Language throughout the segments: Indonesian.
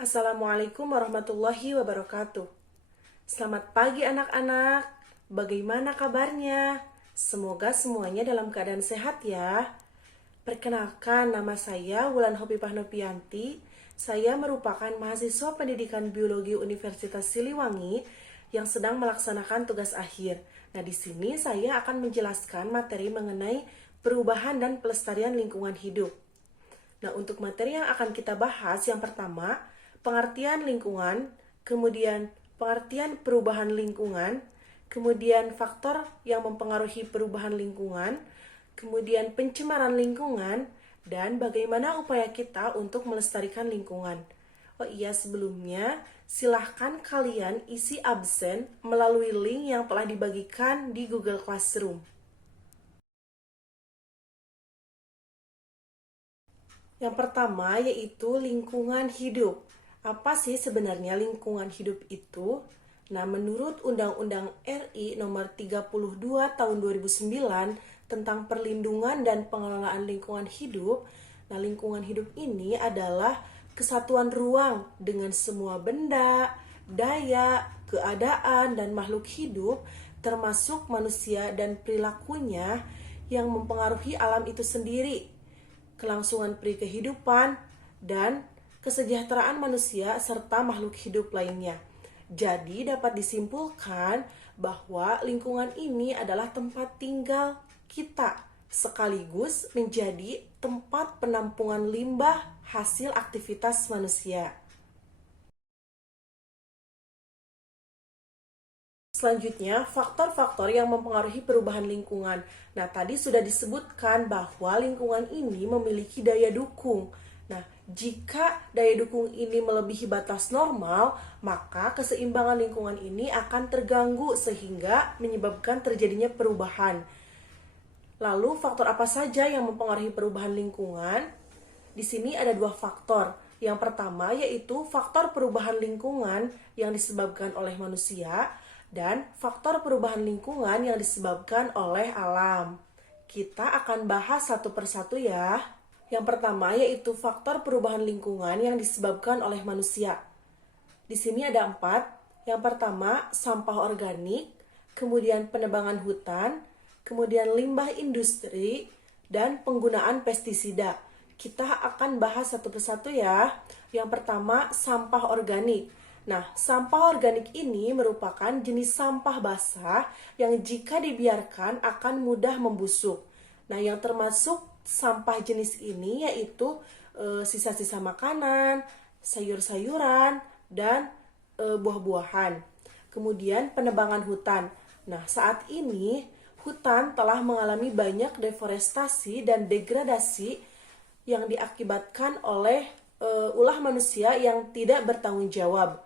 Assalamualaikum warahmatullahi wabarakatuh. Selamat pagi anak-anak. Bagaimana kabarnya? Semoga semuanya dalam keadaan sehat ya. Perkenalkan, nama saya Wulan Hopipah Nopianti. Saya merupakan mahasiswa pendidikan biologi Universitas Siliwangi yang sedang melaksanakan tugas akhir. Nah, di sini saya akan menjelaskan materi mengenai perubahan dan pelestarian lingkungan hidup. Nah, untuk materi yang akan kita bahas, yang pertama, pengertian lingkungan, kemudian pengertian perubahan lingkungan, kemudian faktor yang mempengaruhi perubahan lingkungan, kemudian pencemaran lingkungan, dan bagaimana upaya kita untuk melestarikan lingkungan. Oh iya, sebelumnya silahkan kalian isi absen melalui link yang telah dibagikan di Google Classroom. Yang pertama yaitu lingkungan hidup. Apa sih sebenarnya lingkungan hidup itu? Nah, menurut Undang-Undang RI Nomor 32 Tahun 2009 tentang perlindungan dan pengelolaan lingkungan hidup, nah lingkungan hidup ini adalah kesatuan ruang dengan semua benda, daya, keadaan, dan makhluk hidup, termasuk manusia dan perilakunya yang mempengaruhi alam itu sendiri, kelangsungan peri kehidupan, dan kesejahteraan manusia serta makhluk hidup lainnya. Jadi dapat disimpulkan bahwa lingkungan ini adalah tempat tinggal kita, sekaligus menjadi tempat penampungan limbah hasil aktivitas manusia. Selanjutnya, faktor-faktor yang mempengaruhi perubahan lingkungan. Nah, tadi sudah disebutkan bahwa lingkungan ini memiliki daya dukung. Nah, jika daya dukung ini melebihi batas normal, maka keseimbangan lingkungan ini akan terganggu sehingga menyebabkan terjadinya perubahan. Lalu, faktor apa saja yang mempengaruhi perubahan lingkungan? Di sini ada dua faktor. Yang pertama yaitu faktor perubahan lingkungan yang disebabkan oleh manusia dan faktor perubahan lingkungan yang disebabkan oleh alam. Kita akan bahas satu persatu ya. Yang pertama yaitu faktor perubahan lingkungan yang disebabkan oleh manusia. Di sini ada 4. Yang pertama, sampah organik, kemudian penebangan hutan, kemudian limbah industri, dan penggunaan pestisida. Kita akan bahas satu persatu ya. Yang pertama, sampah organik. Nah, sampah organik ini merupakan jenis sampah basah yang jika dibiarkan akan mudah membusuk. Nah, yang termasuk sampah jenis ini yaitu sisa-sisa makanan, sayur-sayuran, dan buah-buahan. Kemudian penebangan hutan. Nah, saat ini hutan telah mengalami banyak deforestasi dan degradasi yang diakibatkan oleh ulah manusia yang tidak bertanggung jawab.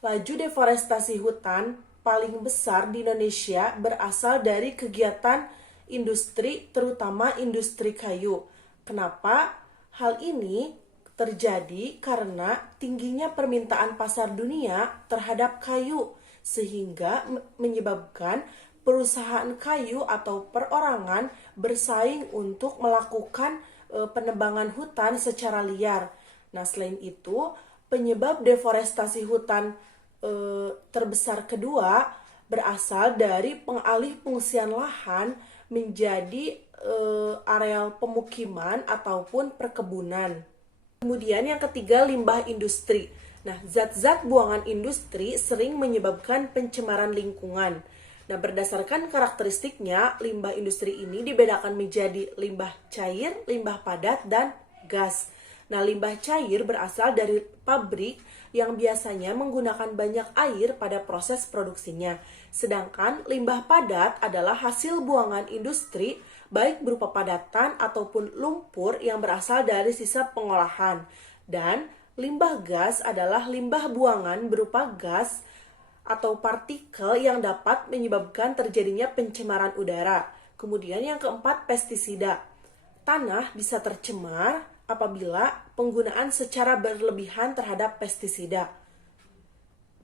Laju deforestasi hutan paling besar di Indonesia berasal dari kegiatan industri, terutama industri kayu. Kenapa? Hal ini terjadi karena tingginya permintaan pasar dunia terhadap kayu, sehingga menyebabkan perusahaan kayu atau perorangan bersaing untuk melakukan penebangan hutan secara liar. Nah, selain itu, penyebab deforestasi hutan terbesar kedua berasal dari pengalih fungsian lahan menjadi areal pemukiman ataupun perkebunan. Kemudian yang ketiga, limbah industri. Nah, zat-zat buangan industri sering menyebabkan pencemaran lingkungan. Nah, berdasarkan karakteristiknya, limbah industri ini dibedakan menjadi limbah cair, limbah padat, dan gas. Nah, limbah cair berasal dari pabrik yang biasanya menggunakan banyak air pada proses produksinya. Sedangkan limbah padat adalah hasil buangan industri, baik berupa padatan ataupun lumpur yang berasal dari sisa pengolahan. Dan limbah gas adalah limbah buangan berupa gas atau partikel yang dapat menyebabkan terjadinya pencemaran udara. Kemudian yang keempat, pestisida. Tanah bisa tercemar apabila penggunaan secara berlebihan terhadap pestisida.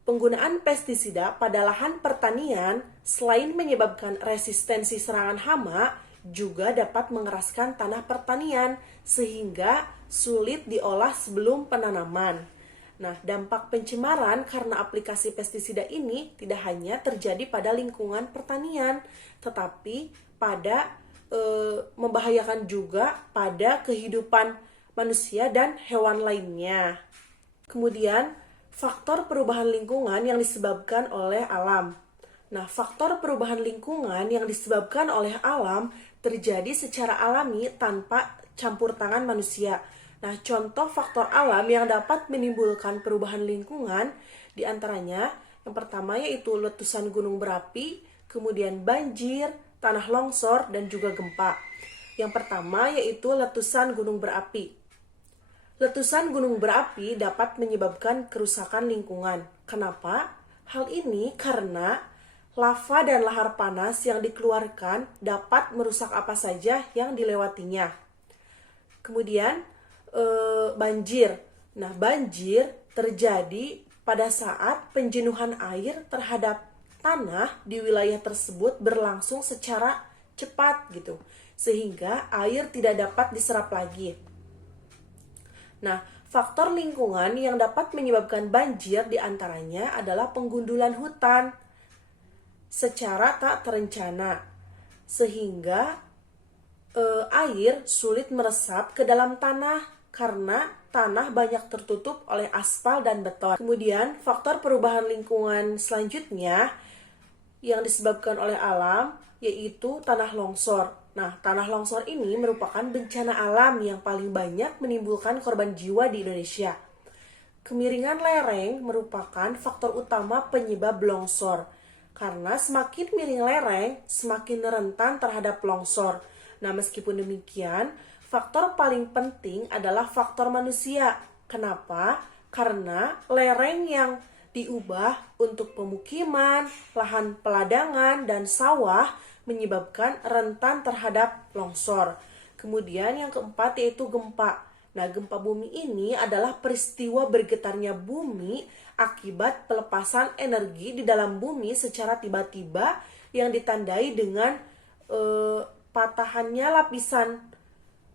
Penggunaan pestisida pada lahan pertanian selain menyebabkan resistensi serangan hama, juga dapat mengeraskan tanah pertanian sehingga sulit diolah sebelum penanaman. Nah, dampak pencemaran karena aplikasi pestisida ini tidak hanya terjadi pada lingkungan pertanian, tetapi membahayakan juga pada kehidupan manusia dan hewan lainnya. Kemudian, faktor perubahan lingkungan yang disebabkan oleh alam. Nah, faktor perubahan lingkungan yang disebabkan oleh alam terjadi secara alami tanpa campur tangan manusia. Nah, contoh faktor alam yang dapat menimbulkan perubahan lingkungan diantaranya yang pertama yaitu letusan gunung berapi, kemudian banjir, tanah longsor, dan juga gempa. Yang pertama yaitu letusan gunung berapi. Letusan gunung berapi dapat menyebabkan kerusakan lingkungan. Kenapa? Hal ini karena lava dan lahar panas yang dikeluarkan dapat merusak apa saja yang dilewatinya. Kemudian banjir. Nah, banjir terjadi pada saat penjenuhan air terhadap tanah di wilayah tersebut berlangsung secara cepat gitu, sehingga air tidak dapat diserap lagi. Nah, faktor lingkungan yang dapat menyebabkan banjir diantaranya adalah penggundulan hutan secara tak terencana, sehingga air sulit meresap ke dalam tanah karena tanah banyak tertutup oleh aspal dan beton. Kemudian, faktor perubahan lingkungan selanjutnya yang disebabkan oleh alam yaitu tanah longsor. Nah, tanah longsor ini merupakan bencana alam yang paling banyak menimbulkan korban jiwa di Indonesia. Kemiringan lereng merupakan faktor utama penyebab longsor. Karena semakin miring lereng, semakin rentan terhadap longsor. Nah, meskipun demikian, faktor paling penting adalah faktor manusia. Kenapa? Karena lereng yang diubah untuk pemukiman, lahan peladangan, dan sawah menyebabkan rentan terhadap longsor. Kemudian yang keempat yaitu gempa. Nah, gempa bumi ini adalah peristiwa bergetarnya bumi akibat pelepasan energi di dalam bumi secara tiba-tiba yang ditandai dengan patahannya lapisan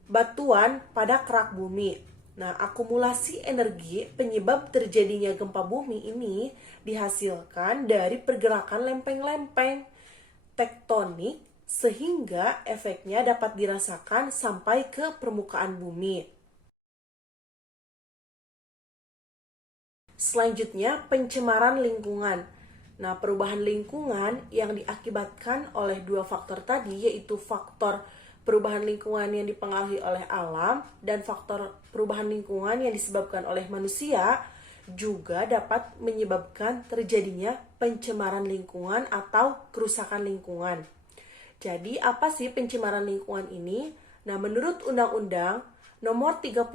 batuan pada kerak bumi. Nah, akumulasi energi penyebab terjadinya gempa bumi ini dihasilkan dari pergerakan lempeng-lempeng tektonik sehingga efeknya dapat dirasakan sampai ke permukaan bumi. Selanjutnya, pencemaran lingkungan. Nah, perubahan lingkungan yang diakibatkan oleh dua faktor tadi, yaitu faktor perubahan lingkungan yang dipengaruhi oleh alam dan faktor perubahan lingkungan yang disebabkan oleh manusia, juga dapat menyebabkan terjadinya pencemaran lingkungan atau kerusakan lingkungan. Jadi, apa sih pencemaran lingkungan ini? Nah, menurut Undang-Undang Nomor 32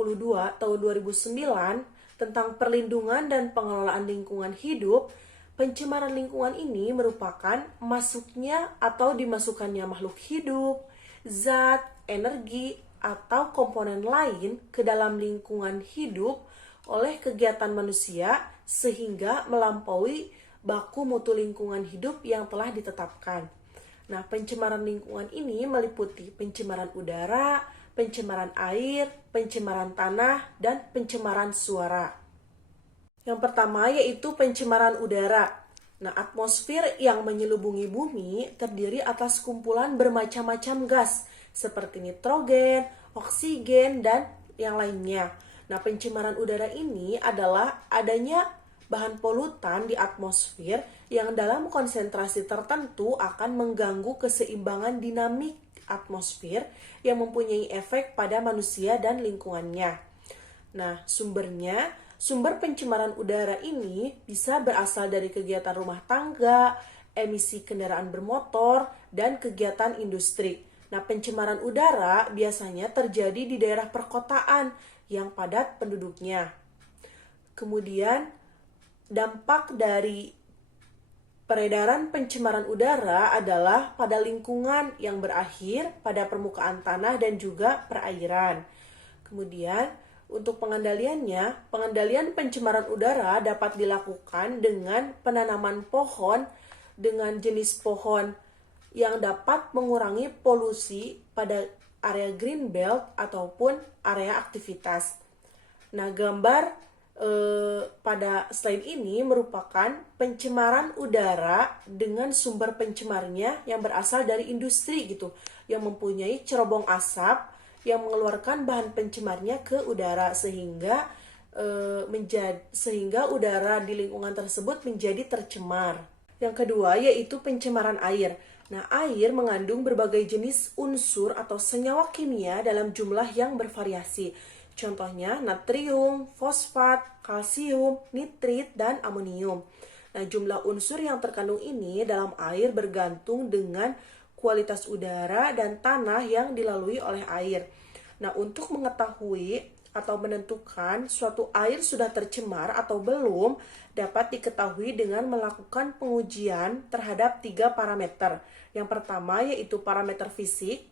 Tahun 2009 tentang perlindungan dan pengelolaan lingkungan hidup, pencemaran lingkungan ini merupakan masuknya atau dimasukkannya makhluk hidup, zat, energi, atau komponen lain ke dalam lingkungan hidup oleh kegiatan manusia sehingga melampaui baku mutu lingkungan hidup yang telah ditetapkan. Nah, pencemaran lingkungan ini meliputi pencemaran udara, pencemaran air, pencemaran tanah, dan pencemaran suara. Yang pertama yaitu pencemaran udara. Nah, atmosfer yang menyelubungi bumi terdiri atas kumpulan bermacam-macam gas seperti nitrogen, oksigen, dan yang lainnya. Nah, pencemaran udara ini adalah adanya bahan polutan di atmosfer yang dalam konsentrasi tertentu akan mengganggu keseimbangan dinamik atmosfer yang mempunyai efek pada manusia dan lingkungannya. Nah, sumber pencemaran udara ini bisa berasal dari kegiatan rumah tangga, emisi kendaraan bermotor, dan kegiatan industri. Nah, pencemaran udara biasanya terjadi di daerah perkotaan yang padat penduduknya. Kemudian, dampak dari peredaran pencemaran udara adalah pada lingkungan yang berakhir pada permukaan tanah dan juga perairan. Kemudian, untuk pengendalian pencemaran udara dapat dilakukan dengan penanaman pohon dengan jenis pohon yang dapat mengurangi polusi pada area green belt ataupun area aktivitas. Nah, gambar pada slide ini merupakan pencemaran udara dengan sumber pencemarnya yang berasal dari industri gitu, yang mempunyai cerobong asap yang mengeluarkan bahan pencemarnya ke udara sehingga udara di lingkungan tersebut menjadi tercemar. Yang kedua yaitu pencemaran air. Nah, air mengandung berbagai jenis unsur atau senyawa kimia dalam jumlah yang bervariasi. Contohnya natrium, fosfat, kalsium, nitrit, dan amonium. Nah, jumlah unsur yang terkandung ini dalam air bergantung dengan kualitas udara dan tanah yang dilalui oleh air. Nah, untuk mengetahui atau menentukan suatu air sudah tercemar atau belum dapat diketahui dengan melakukan pengujian terhadap 3 parameter. Yang pertama yaitu parameter fisik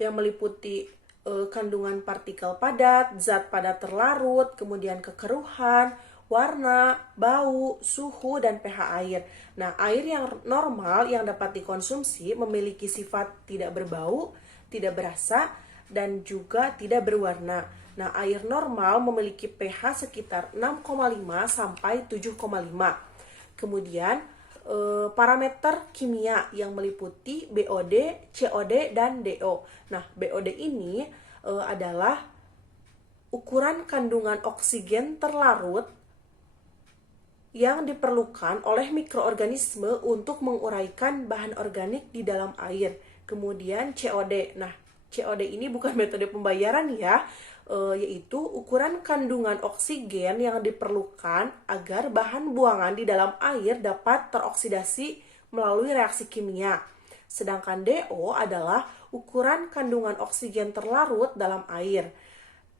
yang meliputi kandungan partikel padat, zat padat terlarut, kemudian kekeruhan, warna, bau, suhu, dan pH air. Nah, air yang normal yang dapat dikonsumsi memiliki sifat tidak berbau, tidak berasa, dan juga tidak berwarna. Nah, air normal memiliki pH sekitar 6,5 sampai 7,5. Kemudian parameter kimia yang meliputi BOD, COD, dan DO. Nah, BOD ini adalah ukuran kandungan oksigen terlarut yang diperlukan oleh mikroorganisme untuk menguraikan bahan organik di dalam air. Kemudian COD. Nah, COD ini bukan metode pembayaran ya, yaitu ukuran kandungan oksigen yang diperlukan agar bahan buangan di dalam air dapat teroksidasi melalui reaksi kimia. Sedangkan DO adalah ukuran kandungan oksigen terlarut dalam air.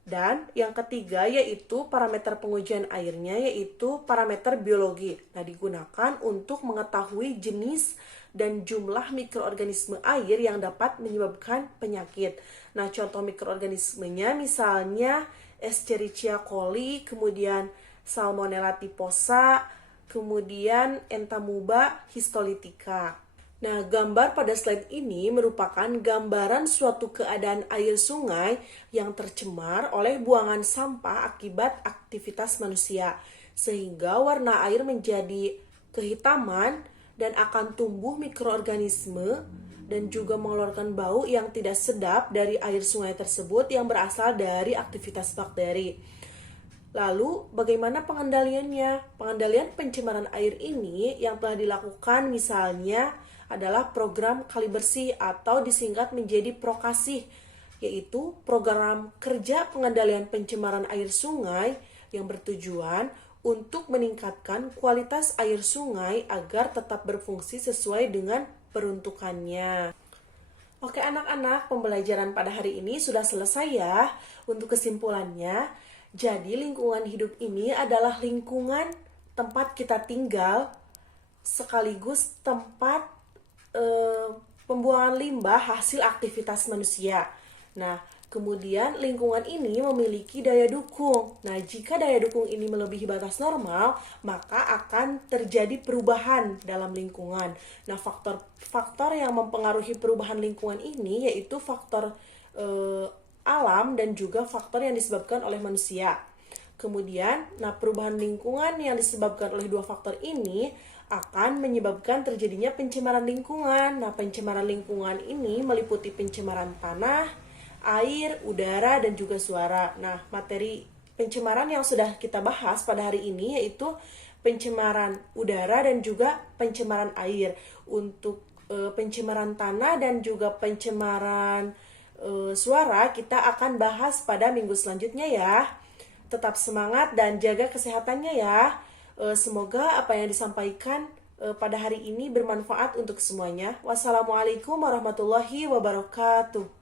Dan yang ketiga yaitu parameter pengujian airnya yaitu parameter biologi. Nah, digunakan untuk mengetahui jenis dan jumlah mikroorganisme air yang dapat menyebabkan penyakit. Nah, contoh mikroorganismenya misalnya Escherichia coli, kemudian Salmonella typhosa, kemudian Entamuba histolytica. Nah, gambar pada slide ini merupakan gambaran suatu keadaan air sungai yang tercemar oleh buangan sampah akibat aktivitas manusia, sehingga warna air menjadi kehitaman dan akan tumbuh mikroorganisme dan juga mengeluarkan bau yang tidak sedap dari air sungai tersebut yang berasal dari aktivitas bakteri. Lalu, bagaimana pengendaliannya? Pengendalian pencemaran air ini yang telah dilakukan misalnya adalah program kali bersih atau disingkat menjadi Prokasih, yaitu program kerja pengendalian pencemaran air sungai yang bertujuan untuk meningkatkan kualitas air sungai agar tetap berfungsi sesuai dengan peruntukannya. Oke anak-anak, pembelajaran pada hari ini sudah selesai ya. Untuk kesimpulannya, jadi lingkungan hidup ini adalah lingkungan tempat kita tinggal sekaligus tempat pembuangan limbah hasil aktivitas manusia. Nah, kemudian lingkungan ini memiliki daya dukung. Nah, jika daya dukung ini melebihi batas normal, maka akan terjadi perubahan dalam lingkungan. Nah, faktor yang mempengaruhi perubahan lingkungan ini yaitu faktor alam dan juga faktor yang disebabkan oleh manusia. Kemudian, perubahan lingkungan yang disebabkan oleh dua faktor ini akan menyebabkan terjadinya pencemaran lingkungan. Nah, pencemaran lingkungan ini meliputi pencemaran tanah, air, udara, dan juga suara. Nah, materi pencemaran yang sudah kita bahas pada hari ini yaitu pencemaran udara dan juga pencemaran air. Untuk pencemaran tanah dan juga pencemaran suara kita akan bahas pada minggu selanjutnya ya. Tetap semangat dan jaga kesehatannya ya. Semoga apa yang disampaikan pada hari ini bermanfaat untuk semuanya. Wassalamualaikum warahmatullahi wabarakatuh.